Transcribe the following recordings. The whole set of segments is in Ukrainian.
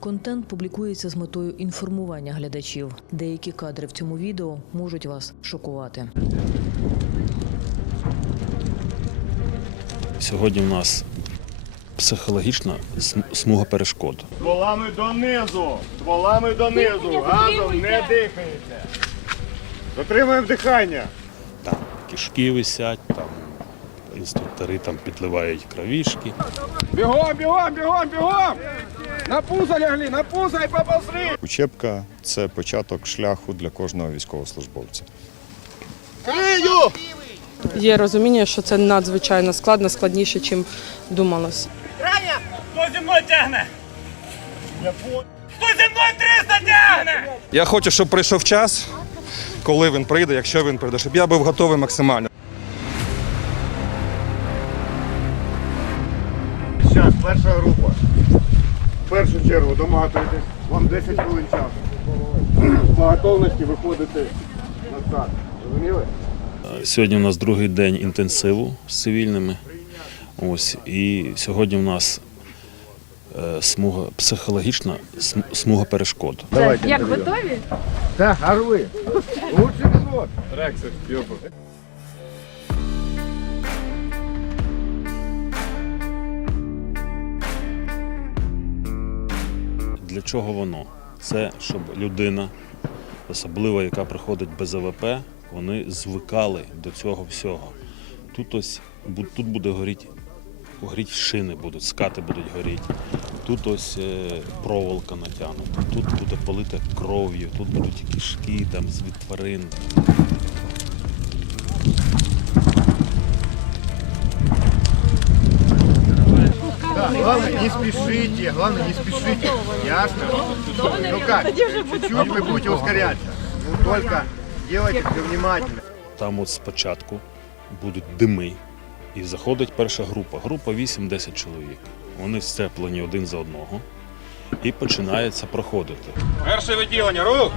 Контент публікується з метою інформування глядачів. Деякі кадри в цьому відео можуть вас шокувати. Сьогодні в нас психологічна смуга перешкод. Стволами донизу! Стволами донизу! Газом не дихаєте! Затримуємо дихання! Там кишки висять, там інструктори там підливають кровішки. Бігом, бігом, бігом, бігом! На пузо лягли, на пузо і поползли! Учебка це початок шляху для кожного військовослужбовця. Є розуміння, що це надзвичайно складно, складніше, ніж думалось. Хто зі мною тягне? Хто зі мною 300 тягне? Я хочу, щоб прийшов час, коли він прийде, якщо він прийде, щоб я був готовий максимально. 10 хвилин часу. По готовності виходите назад. Розуміли? Сьогодні у нас другий день інтенсиву з цивільними. Ось і сьогодні в нас е, смуга психологічна смуга перешкод. Давайте. Як готові? Так, а ви? Лучше всього. Для чого воно? Це щоб людина, особливо яка приходить без АВП, вони звикали до цього всього. Тут ось тут буде горіти, горіти шини будуть, скати будуть горіти. Тут ось е, проволока натягнута, тут буде полита кров'ю, тут будуть кишки там з тварин. Главное, не спешите, главное, не спешите. Ясно? Ну как, чуть-чуть вы будете ускоряться. Ну только делайте все внимательно. Там от спочатку будуть дими. І заходить перша група. Група 8-10 чоловік. Вони сцеплені один за одного. І починається проходити. Перше відділення, рух!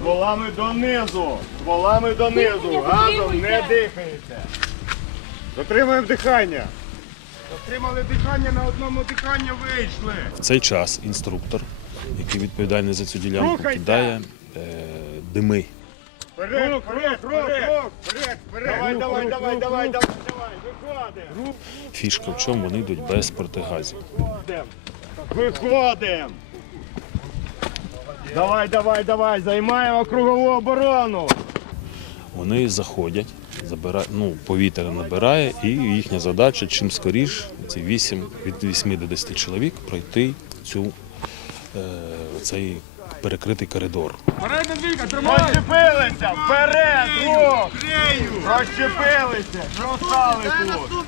Стволами донизу, стволами донизу, газом не дихаєте. Затримуємо дихання. Затримали дихання, на одному диханні вийшли. В цей час інструктор, який відповідальний за цю ділянку, Рухайте! кидає е, дими. Вперед, вперед, вперед, вперед, вперед. Давай, давай, давай, давай, давай, давай, виходимо. Фішка в чому вони йдуть без протигазів. Виходимо. Виходимо. Давай, давай, давай, займаємо кругову оборону. Вони заходять, забира... ну, повітря набирає, і їхня задача чим скоріш, ці 8, від 8 до 10 чоловік, пройти цю, е, цей перекритий коридор. Передня двійка, тримай! Розчепилися, вперед, рух! Розчепилися, що стали тут?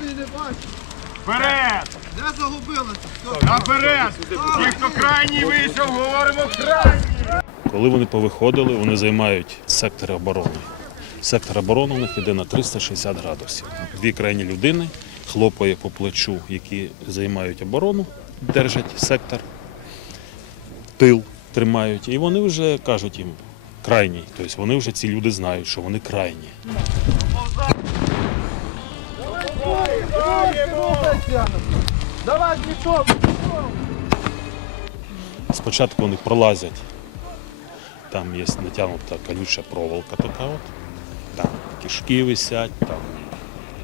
Вперед! Де загубилися? Наперед! Ті, хто крайній вийшов, говоримо крайній! Коли вони повиходили, вони займають сектор оборони. Сектор оборони у них йде на 360 градусів. Дві крайні людини хлопає по плечу, які займають оборону, держать сектор, тил тримають. І вони вже кажуть їм крайній. Тобто вони вже ці люди знають, що вони крайні. Давай! Спочатку вони пролазять. Там є натягнута колюча проволока така от Там кишки висять, там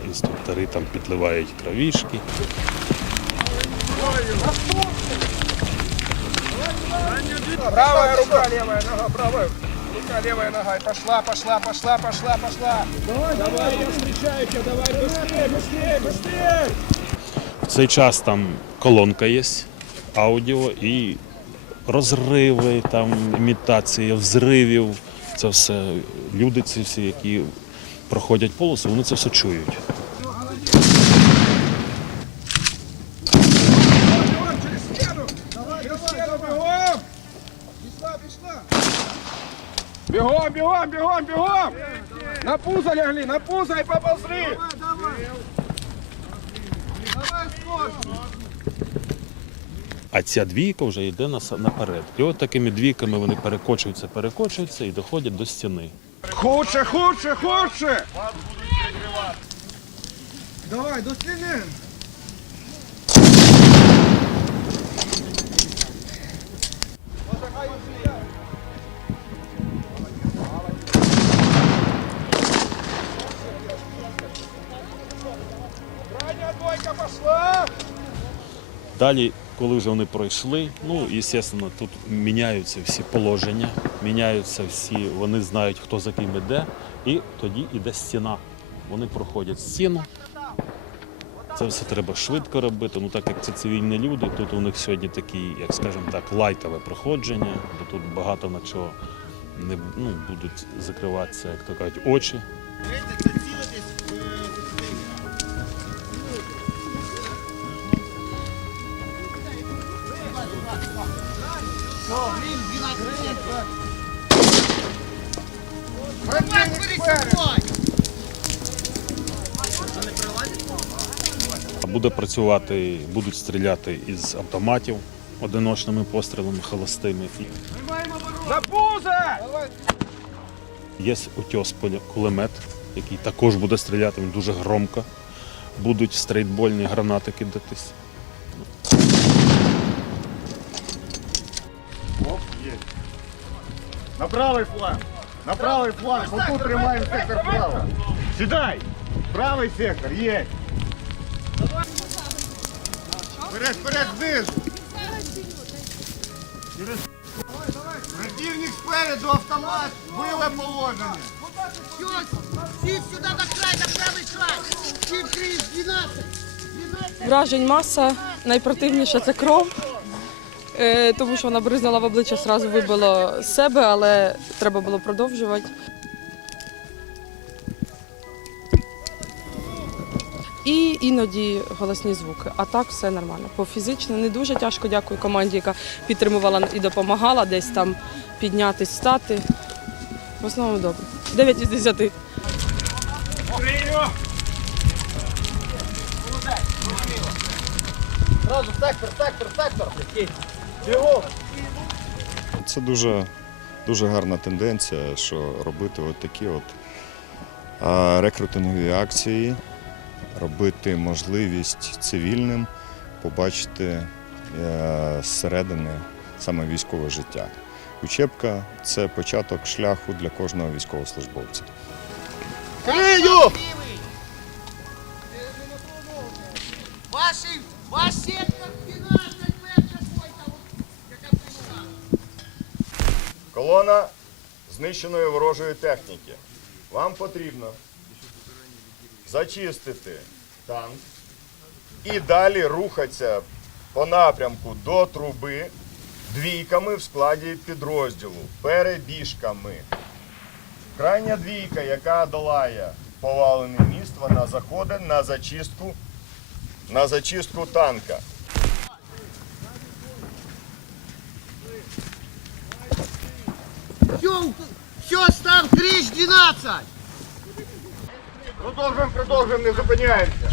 інструктори там підливають кровішки. Правая рука, левая нога, правая рука, левая нога. И пошла, пошла, пошла, пошла, пошла. Давай, давай, я встречайте, давай, быстрее, быстрее, быстрее! В цей час там колонка є, аудіо і розриви, там імітація взривів. Це все люди, ці всі, які проходять полосу, вони це все чують. Давай! Давай, бегом! Пішла, пішла! Бігом, бігом, бігом, бігом! На пузо лягли, на пузо і поползли! а ця двійка вже йде наперед. І от такими двійками вони перекочуються, перекочуються і доходять до стіни. Хоче, хоче, хоче! Давай, до стіни! Далі коли вже вони пройшли, ну, звісно, тут міняються всі положення, міняються всі, вони знають, хто за ким іде, і тоді йде стіна. Вони проходять стіну. Це все треба швидко робити. Ну так як це цивільні люди, тут у них сьогодні такі, як скажемо так, лайтове проходження, бо тут багато на чого не ну, будуть закриватися, як то кажуть, очі. Буде працювати, будуть стріляти із автоматів одиночними пострілами холостими. І На пузо! Є утьос поля- кулемет, який також буде стріляти, він дуже громко. Будуть стрейтбольні гранати кидатись. Оп, есть. На правый фланг. На правый фланг. Вот тут тримаем сектор право. Сідай. Правый сектор. Есть. Вперед, вперед, знизу. Противник спереду, автомат. Бойове положення. Всі сюди на край, на правий край. Всі крізь 12. Вражень маса. Найпротивніше це кров, е, тому що вона бризнула в обличчя, одразу вибило з себе, але треба було продовжувати. І іноді голосні звуки. А так все нормально. По фізично не дуже тяжко. Дякую команді, яка підтримувала і допомагала десь там піднятись, стати. В основному добре. 9 із 10. Сразу сектор. Це дуже, дуже гарна тенденція, що робити от такі от рекрутингові акції, робити можливість цивільним побачити е, зсередини саме військове життя. Учебка це початок шляху для кожного військовослужбовця. Крию! Ваші, ваш сектор 12 метрів. Ой, там, яка пішла. Колона знищеної ворожої техніки. Вам потрібно зачистити танк і далі рухатися по напрямку до труби двійками в складі підрозділу, перебіжками. Крайня двійка, яка долає повалений міст, вона заходить на зачистку, на зачистку танка. Все, став крізь 12. Продовжуємо, продовжуємо, не зупиняємося.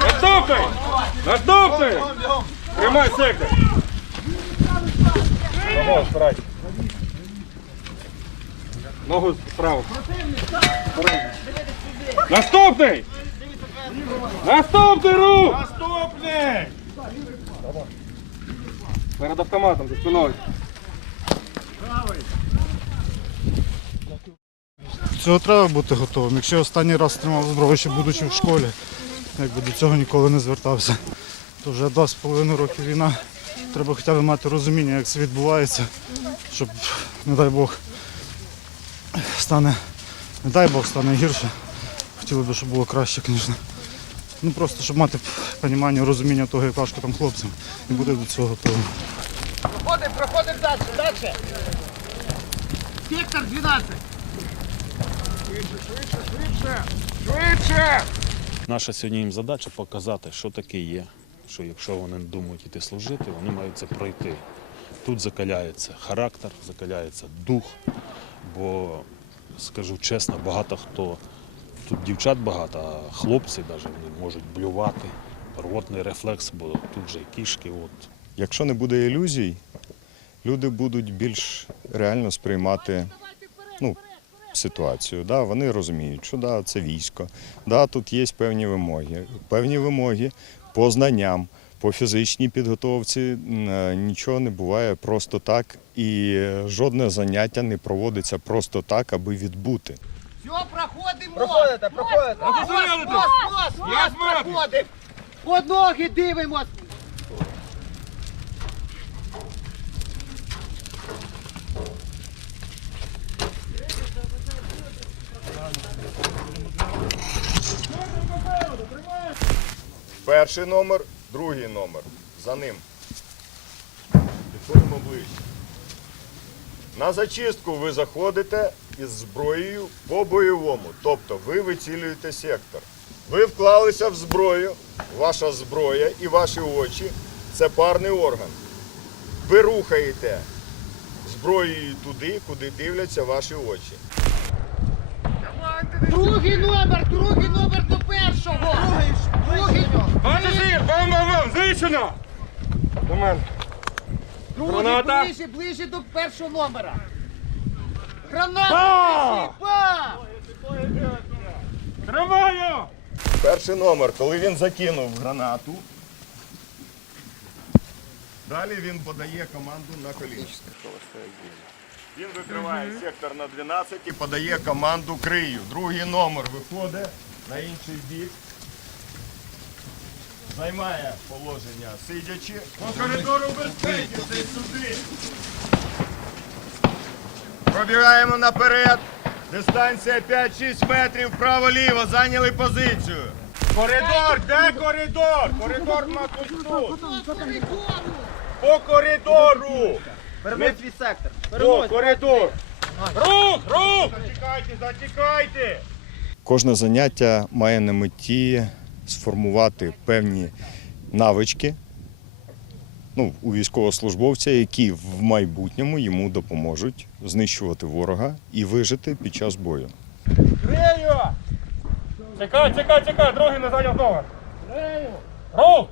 Наступний! Наступний! Тримай сектор! Ногу спирайте. Ногу справа. Наступний! Наступний рух! Наступний! Перед автоматом, за спиною. Цього треба бути готовим. Якщо я останній раз тримав зброю, ще будучи в школі, якби до цього ніколи не звертався, то вже два з половиною роки війна. Треба хоча б мати розуміння, як це відбувається, щоб, не дай Бог, стане, не дай Бог, стане гірше. Хотіли б, щоб було краще, звісно. Ну просто щоб мати розуміння, розуміння того, як важко там хлопцям, і бути до цього готовим. Проходимо, проходимо далі, далі. Сектор 12. Швидше! Наша сьогодні їм задача показати, що таке є. Що якщо вони думають іти служити, вони мають це пройти. Тут закаляється характер, закаляється дух, бо, скажу чесно, багато хто, тут дівчат багато, а хлопці навіть вони можуть блювати, рвотний рефлекс, бо тут же кішки. От. Якщо не буде ілюзій, люди будуть більш реально сприймати ну, ситуацію. Да? Вони розуміють, що да, це військо, да, тут є певні вимоги. Певні вимоги по знанням, по фізичній підготовці е, нічого не буває просто так, і е, жодне заняття не проводиться просто так, аби відбути. Все, проходимо. Проходите, проходите. Мост, мост, мост, мост, мост проходимо. Под ноги дивимось. Перший номер, другий номер. За ним. Підходимо ближче. На зачистку ви заходите із зброєю по бойовому. Тобто ви вицілюєте сектор. Ви вклалися в зброю, ваша зброя і ваші очі це парний орган. Ви рухаєте зброєю туди, куди дивляться ваші очі. Другий номер, другий номер до першого. Другий, другий. Бачите, вам, вам, вам, знищено. До мене. Другий Граната. ближче, ближче до першого номера. Граната! Ба! Тримаю. Перший номер, коли він закинув гранату. Далі він подає команду на коліно. Він викриває сектор на 12 і подає команду крию. Другий номер виходить на інший бік. Займає положення сидячи. По коридору безпеки, це сюди. Пробігаємо наперед. Дистанція 5-6 метрів право-ліво. Зайняли позицію. Коридор, де коридор? Коридор, мабуть, тут. По коридору. Перемить свій сектор. По коридор. Рух, рух. Зачекайте, зачекайте. Кожне заняття має на меті сформувати певні навички ну, у військовослужбовця, які в майбутньому йому допоможуть знищувати ворога і вижити під час бою. Крию. Чекай, чекай, чекай, другий не зайняв номер. Рух.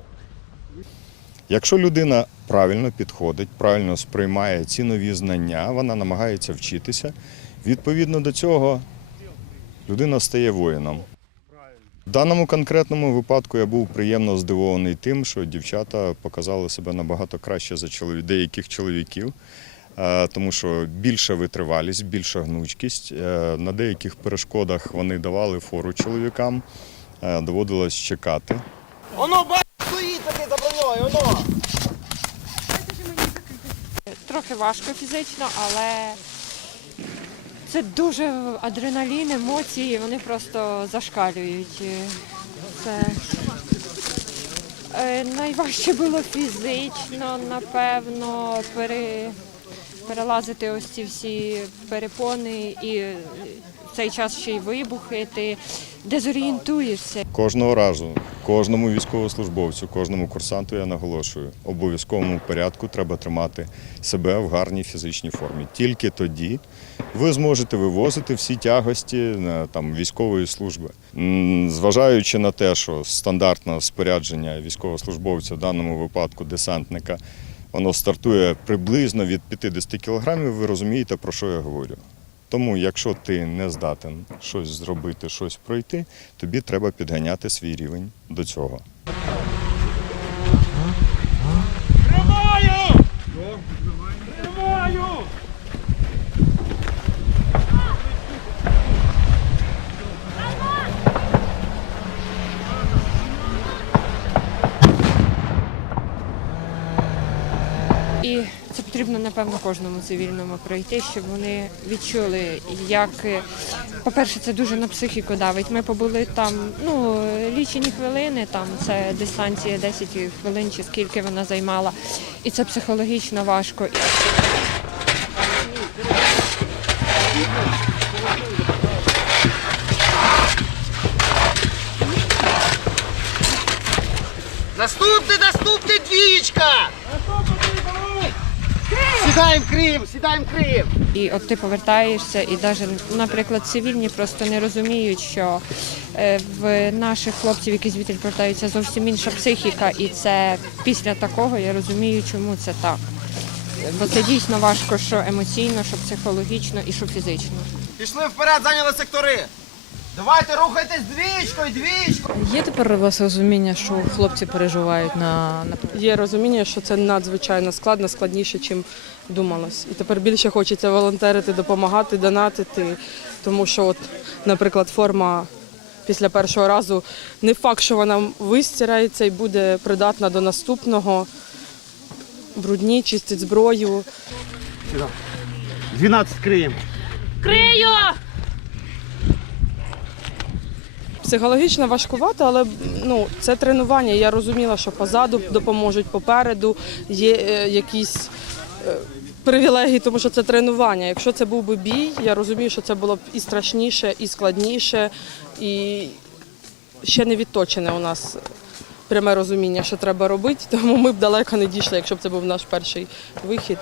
Якщо людина правильно підходить, правильно сприймає ці нові знання, вона намагається вчитися. Відповідно до цього людина стає воїном. В даному конкретному випадку я був приємно здивований тим, що дівчата показали себе набагато краще за деяких чоловіків, е, тому що більша витривалість, більша гнучкість. Е, На деяких перешкодах вони давали фору чоловікам, е, доводилось чекати. Воно бачить, стоїть такий за броньою, воно. Трохи важко фізично, але це дуже адреналін, емоції, вони просто зашкалюють. Це е, найважче було фізично, напевно, пере, перелазити ось ці всі перепони і е, цей час ще й вибухи, ти дезорієнтуєшся. Кожного разу, кожному військовослужбовцю, кожному курсанту я наголошую, обов'язковому порядку треба тримати себе в гарній фізичній формі. Тільки тоді ви зможете вивозити всі тягості е, там, військової служби. Зважаючи на те, що стандартне спорядження військовослужбовця, в даному випадку десантника, воно стартує приблизно від 50 кілограмів, ви розумієте, про що я говорю. Тому, якщо ти не здатен щось зробити, щось пройти, тобі треба підганяти свій рівень до цього. Тримаю. І це потрібно, напевно, кожному цивільному пройти, щоб вони відчули, як, е, по-перше, це дуже на психіку давить. Ми побули там ну, лічені хвилини, там це дистанція 10 хвилин чи скільки вона займала. І це психологічно важко. Наступний, наступний двієчка! Сідаємо Крим, сідаємо Крим! І от ти повертаєшся, і навіть, наприклад, цивільні просто не розуміють, що е, в наших хлопців, які звідти повертаються, зовсім інша психіка, і це після такого я розумію, чому це так. Бо це дійсно важко, що емоційно, що психологічно і що фізично. Пішли вперед, зайняли сектори. Давайте рухайтесь двічкою, двічкою. Є тепер у вас розуміння, що хлопці переживають на, на Є розуміння, що це надзвичайно складно, складніше, ніж думалось. І тепер більше хочеться волонтерити, допомагати, донатити, Тому що, от, наприклад, форма після першого разу не факт, що вона вистирається і буде придатна до наступного. Брудні, чистить зброю. 12 крием. Психологічно важкувато, але ну, це тренування. Я розуміла, що позаду допоможуть, попереду є е, якісь е, привілегії, тому що це тренування. Якщо це був би бій, я розумію, що це було б і страшніше, і складніше, і ще не відточене у нас пряме розуміння, що треба робити, тому ми б далеко не дійшли, якщо б це був наш перший вихід.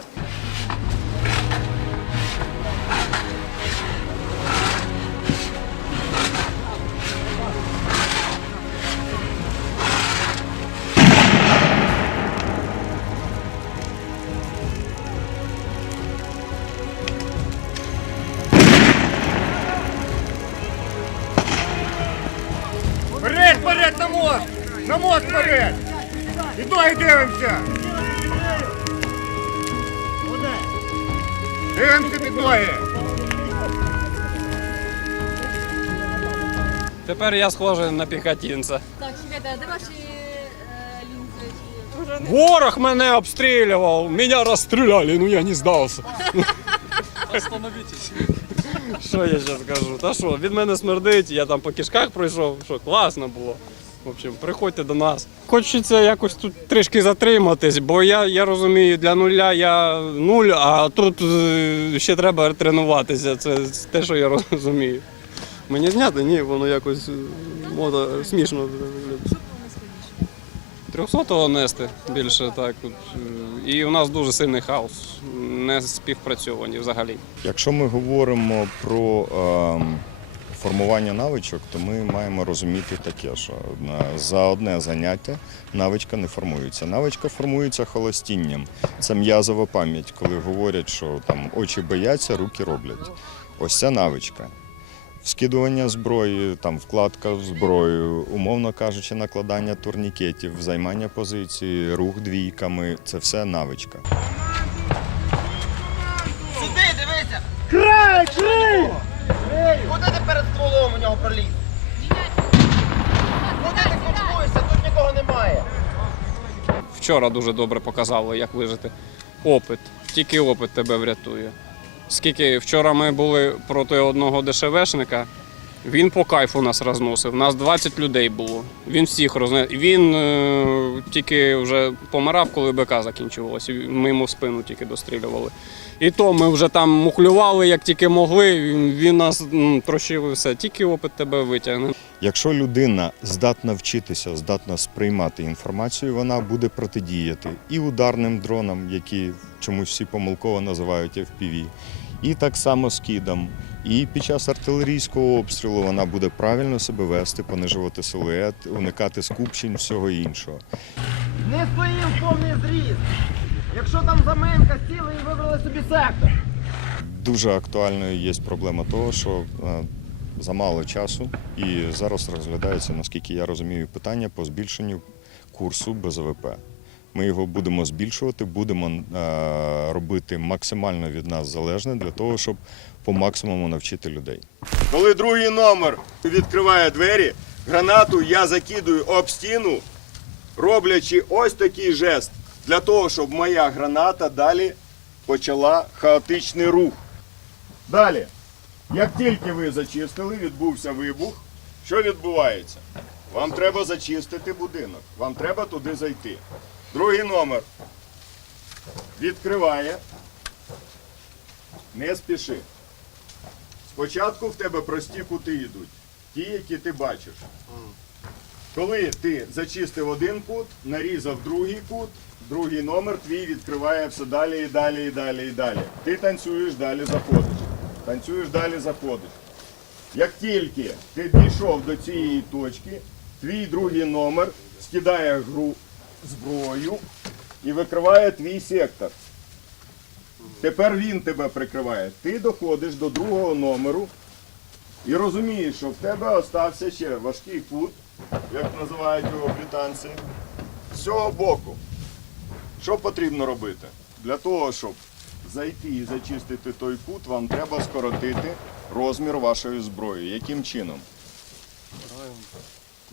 Тепер я схожий на піхотинця. Так, чекайте, а де ваші лінзи? Ворог мене обстрілював, мене розстріляли, ну я не здався. Остановитесь. Що я ще скажу? Та що, від мене смердить, я там по кишках пройшов, що класно було. В общем, приходьте до нас. Хочеться якось тут трішки затриматись, бо я, я розумію, для нуля я нуль, а тут е, ще треба тренуватися. Це те, що я розумію. Мені зняти? Ні, воно якось е, мода смішно. виглядає. 300-го нести більше так. от, е, І у нас дуже сильний хаос, не співпрацьовані взагалі. Якщо ми говоримо про ем, формування навичок, то ми маємо розуміти таке, що за одне заняття навичка не формується. Навичка формується холостінням. Це м'язова пам'ять, коли говорять, що там очі бояться, руки роблять. Ось ця навичка. Вскидування зброї, там вкладка в зброю, умовно кажучи, накладання турнікетів, займання позиції, рух двійками це все навичка. Сюди, дивися! Край, край! Куди ти перед стволом у нього проліз? Куди ти кучкуєшся? Тут нікого немає. Вчора дуже добре показали, як вижити. Опит. Тільки опит тебе врятує. Скільки вчора ми були проти одного дешевешника, він по кайфу нас розносив. Нас 20 людей було. Він всіх розносив. Він е, тільки вже помирав, коли БК закінчувалося. Ми йому в спину тільки дострілювали. І то ми вже там мухлювали, як тільки могли. Він, нас трощив і все. Тільки опит тебе витягне. Якщо людина здатна вчитися, здатна сприймати інформацію, вона буде протидіяти і ударним дронам, які чомусь всі помилково називають FPV, і так само скидам. І під час артилерійського обстрілу вона буде правильно себе вести, понижувати силует, уникати скупчень, всього іншого. Не стоїм повний зріст. Якщо там заминка, сіли і вибрали собі сектор. Дуже актуальною є проблема того, що е, замало часу, і зараз розглядається, наскільки я розумію, питання по збільшенню курсу БЗВП. Ми його будемо збільшувати, будемо е, робити максимально від нас залежне для того, щоб по максимуму навчити людей. Коли другий номер відкриває двері, гранату я закидую об стіну, роблячи ось такий жест, для того, щоб моя граната далі почала хаотичний рух. Далі, як тільки ви зачистили, відбувся вибух, що відбувається? Вам треба зачистити будинок, вам треба туди зайти. Другий номер відкриває, не спіши. Спочатку в тебе прості кути йдуть, ті, які ти бачиш. Коли ти зачистив один кут, нарізав другий кут, другий номер твій відкриває все далі і далі, і далі, і далі. Ти танцюєш, далі заходиш. Танцюєш, далі заходиш. Як тільки ти дійшов до цієї точки, твій другий номер скидає гру зброю і викриває твій сектор. Тепер він тебе прикриває. Ти доходиш до другого номеру і розумієш, що в тебе остався ще важкий кут, як називають його британці, з цього боку. Що потрібно робити? Для того, щоб зайти і зачистити той кут, вам треба скоротити розмір вашої зброї. Яким чином?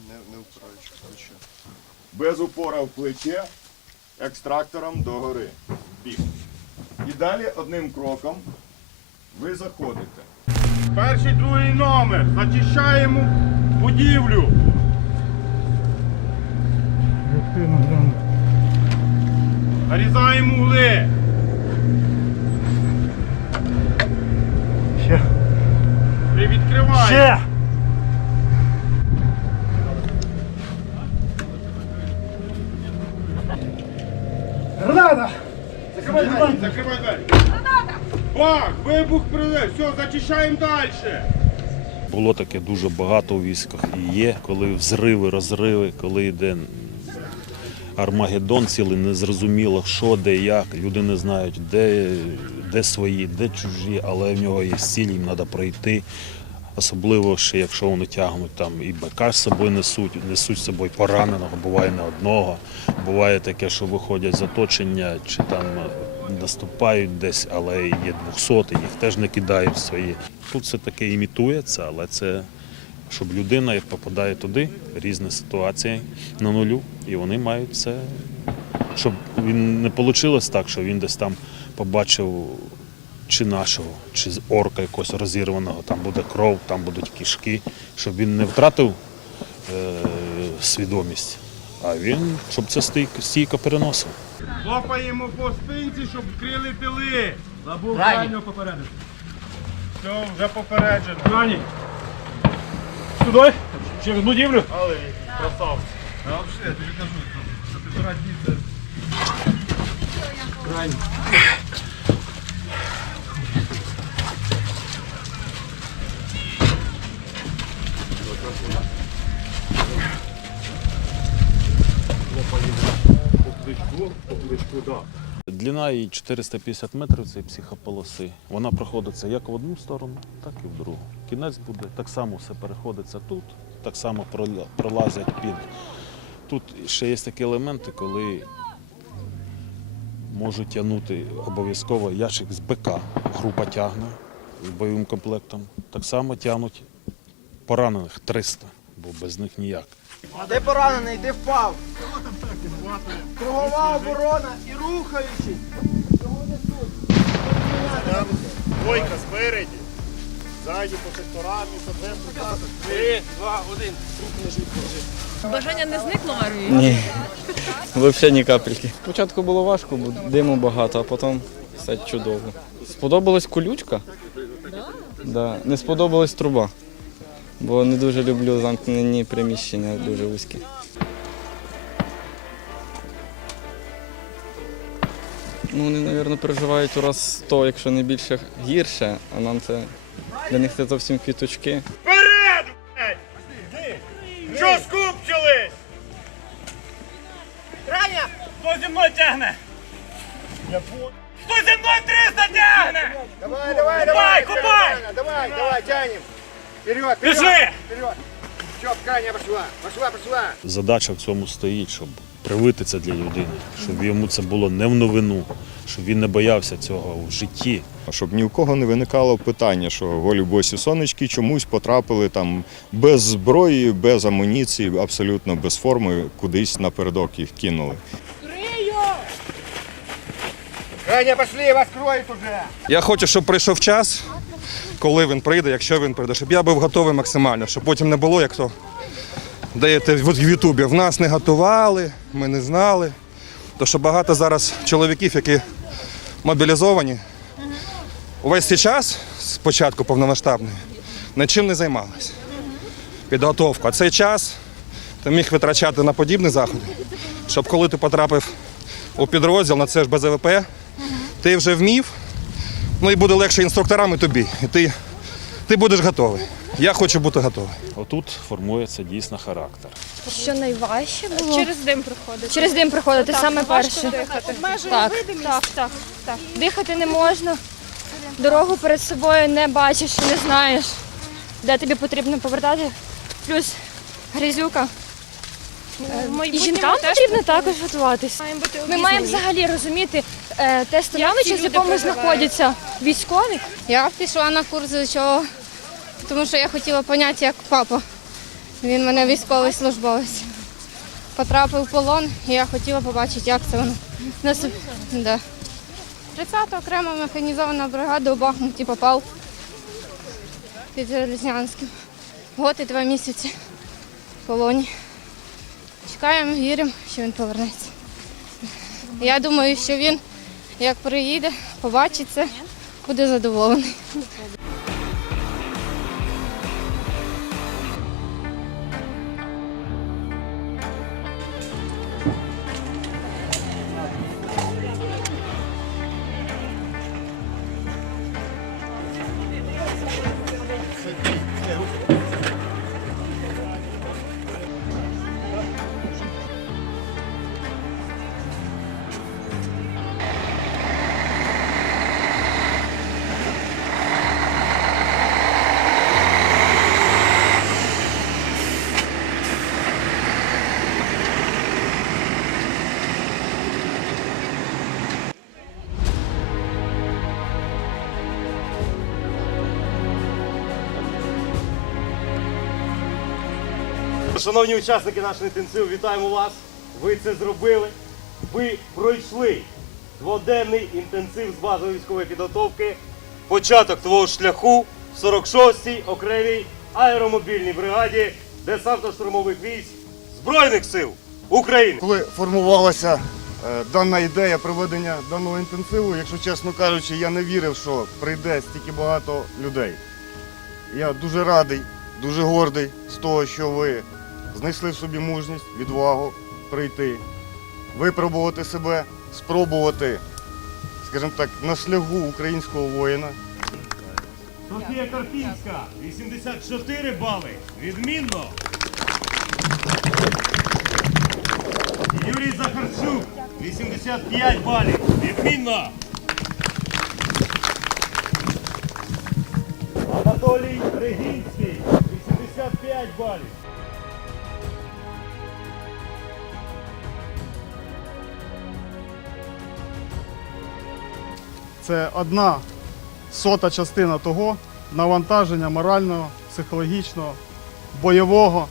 Не, не впираючи в плече. Без упора в плече, екстрактором догори. Бік. І далі одним кроком ви заходите. Перший, другий номер. Зачищаємо будівлю. Нарізаємо угли. Ще. Привідкриваємо. Ще! Граната! Закривай двері. Закривай двері. Бах! Вибух прилив. Все, зачищаємо далі. Було таке дуже багато у військах і є, коли взриви, розриви, коли йде Армагеддон цілий, незрозуміло, що, де, як. Люди не знають, де, де свої, де чужі, але в нього є ціль, їм треба пройти. Особливо ще якщо вони тягнуть там і БК з собою несуть, несуть з собою пораненого, буває не одного. Буває таке, що виходять з оточення чи там наступають десь, але є двохсоти, їх теж не кидають свої. Тут все таке імітується, але це щоб людина як попадає туди, різні ситуації на нулю, і вони мають це, щоб він не вийшло так, що він десь там побачив чи нашого, чи з орка якогось розірваного, там буде кров, там будуть кишки, щоб він не втратив е, свідомість, а він, щоб це стійко, стійко переносив. Хлопаємо по спинці, щоб вкрили тили. Забув крайнього попередити. Все, вже попереджено. Крайній. Сюди? одну будівлю? Але красавці. А взагалі, я тобі кажу, за півтора дні це крайній. Длина її 450 метрів цієї психополоси. Вона проходиться як в одну сторону, так і в другу. Кінець буде так само все переходиться тут, так само пролазять під. Тут ще є такі елементи, коли можуть тягнути обов'язково ящик з БК. Група тягне з бойовим комплектом. Так само тягнуть поранених 300, бо без них ніяк. А де поранений, де впав? Кругова оборона і рухаючись. Двойка спереді. Ззаді по секторам і по центру. Три, два, один. Бажання не зникло армії? Ні, взагалі ні капельки. Спочатку було важко, бо диму багато, а потім все чудово. Сподобалась колючка? Да. Не сподобалась труба, бо не дуже люблю замкнені приміщення, дуже вузькі. Ну, вони, мабуть, переживають у раз 100, якщо не більше гірше, а нам це для них це зовсім квіточки. Вперед! Що скупчились? Раня! Хто зі мною тягне? Хто зі мною 300 тягне? Давай, давай, Купай, купай! Давай, давай, тянем. Вперед, Біжи! вперед. Все, Каня пошла, пошла, пошла. Задача в цьому стоїть, щоб привити це для людини, щоб йому це було не в новину, щоб він не боявся цього в житті. Щоб ні у кого не виникало питання, що голі босі сонечки чомусь потрапили там без зброї, без амуніції, абсолютно без форми, кудись напередок їх кинули. Каня, пошли, вас кроет уже. Я хочу, щоб прийшов час, коли він прийде, якщо він прийде, щоб я був готовий максимально, щоб потім не було, як то даєте в Ютубі. В нас не готували, ми не знали. То що багато зараз чоловіків, які мобілізовані, увесь цей час, з початку повномасштабної, нічим не займалися. Підготовка. А цей час ти міг витрачати на подібні заходи, щоб коли ти потрапив у підрозділ на це ж БЗВП, ти вже вмів, ну і буде легше інструкторам і тобі. І ти, ти будеш готовий. Я хочу бути готовий. Отут формується дійсно характер. Що найважче було? Через дим проходить. Через дим проходити саме перше. дихати. Так, так, так, так. Дихати не можна. Дорогу перед собою не бачиш, не знаєш, де тобі потрібно повертати. Плюс грязюка. Е, І жінкам потрібно також готуватись. Ми маємо взагалі розуміти е, те становище, в якому знаходяться військові. Я пішла на курс, що тому що я хотіла поняти, як папа. Він мене військовий службовець. Потрапив в полон, і я хотіла побачити, як це воно. На су- Да. 30-та окрема механізована бригада у Бахмуті попав під Залізнянським. Год і два місяці в полоні. Чекаємо, віримо, що він повернеться. Я думаю, що він, як приїде, побачить це, буде задоволений. Шановні учасники нашого інтенсиву, вітаємо вас. Ви це зробили. Ви пройшли дводенний інтенсив з базової військової підготовки. Початок твого шляху в 46-й окремій аеромобільній бригаді десантно-штурмових військ Збройних сил України. Коли формувалася е, дана ідея проведення даного інтенсиву, якщо чесно кажучи, я не вірив, що прийде стільки багато людей. Я дуже радий, дуже гордий з того, що ви знайшли в собі мужність, відвагу прийти, випробувати себе, спробувати, скажімо так, на шляху українського воїна. Софія Карпінська, 84 бали. Відмінно. Юрій Захарчук, 85 балів. Відмінно. Анатолій Регінський, 85 балів. Це одна сота частина того навантаження морального, психологічного, бойового,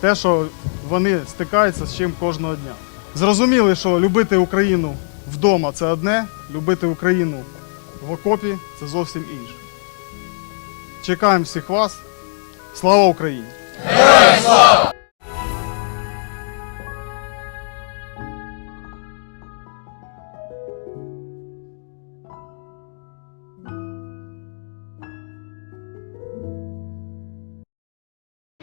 те, що вони стикаються з чим кожного дня. Зрозуміли, що любити Україну вдома це одне, любити Україну в окопі це зовсім інше. Чекаємо всіх вас. Слава Україні! Героям слава!